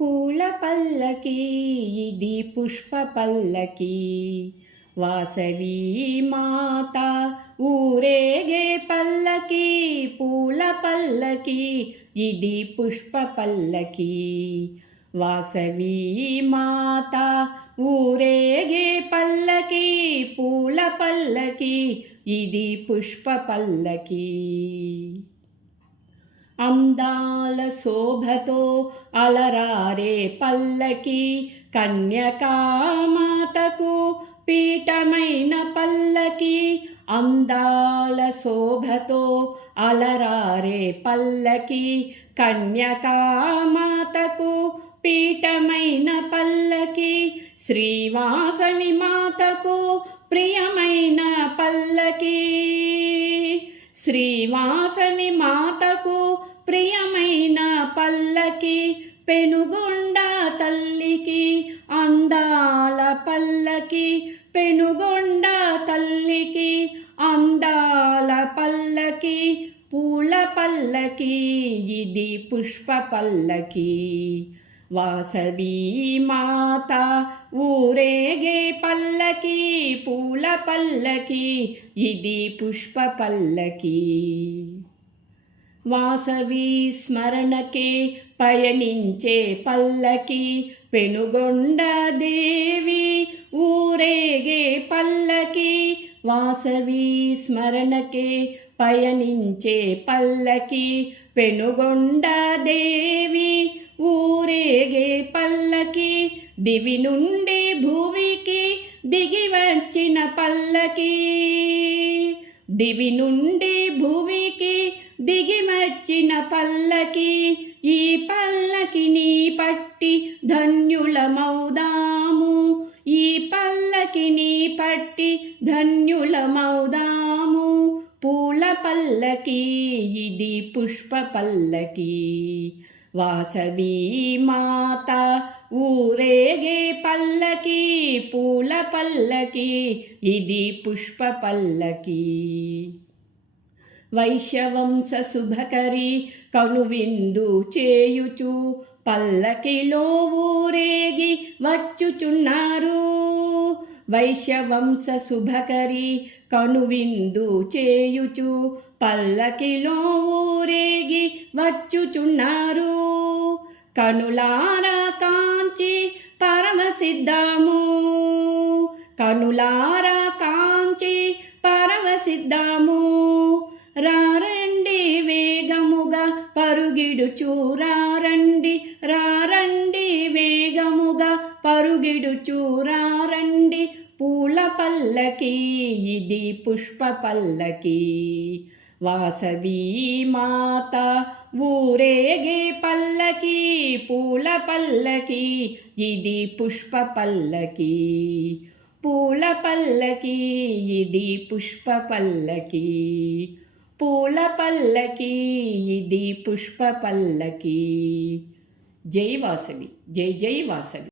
పూల పల్లకి ఇది పుష్ప పల్లకి. వాసవి మాత ఊరేగే పల్లకి పూల పల్లకి ఇది పుష్ప పల్లకి. వాసవి మాత ఊరేగే పల్లకి పూల పల్లకి ఇది పుష్ప పల్లకి. అందాల శోభతో అలరారే పల్లకి కన్యకామాతకు పీఠమైన పల్లకి అందాల శోభతో అలరారే పల్లకి కన్యకామాతకు పీఠమైన పల్లకి శ్రీవాసవి మాతకు ప్రియమైన పల్లకి శ్రీవాసవి మాతకు ప్రియమైన పల్లకి పెనుగొండ తల్లికి అందాల పల్లకి పెనుగొండ తల్లికి అందాల పల్లకి పూల పల్లకి ఇది పుష్ప పల్లకి. వాసవి మాత ఊరేగే పల్లకి పూల పల్లకి ఇది పుష్ప పల్లకి. వాసవి స్మరణకే పయనించే పల్లకి పెనుగొండ దేవి ఊరేగే పల్లకి వాసవి స్మరణకే పయనించే పల్లకి పెనుగొండ దేవి ఊరేగే పల్లకి దివి నుండి భూమికి దిగి వచ్చిన పల్లకి దివి నుండి భూమికి దిగి మచ్చిన పల్లకి ఈ పల్లకిని పట్టి ధన్యులమౌదాము ఈ పల్లకిని పట్టి ధన్యులమౌదాము పూల పల్లకి ఇది పుష్ప పల్లకి. వాసవి మాత ఊరేగే పల్లకి పూల పల్లకి ఇది పుష్ప పల్లకి. వైశ్యవంశ శుభకరి కనువిందు చేయుచు పల్లకిలో ఊరేగి వచ్చుచున్నారు. వైశ్యవంశ శుభకరి కనువిందు చేయుచు పల్లకిలో ఊరేగి వచ్చుచున్నారు. కనులారా కాంచి పరమసిద్ధము. కనులారా కాంచి పరమసిద్ధము. రారండి వేగముగా పరుగిడుచు రారండి రారండి వేగముగా పరుగిడుచు రారండి పూల పల్లకి ఇది పుష్ప పల్లకి. వాసవి మాత ఊరేగే పల్లకి పూల పల్లకి ఇది పుష్ప పల్లకి. పూల పల్లకి ఇది పుష్ప పల్లకి. పూల పల్లకి ఇది పుష్ప పల్లకి. జై వాసవి జై జై వాసవి.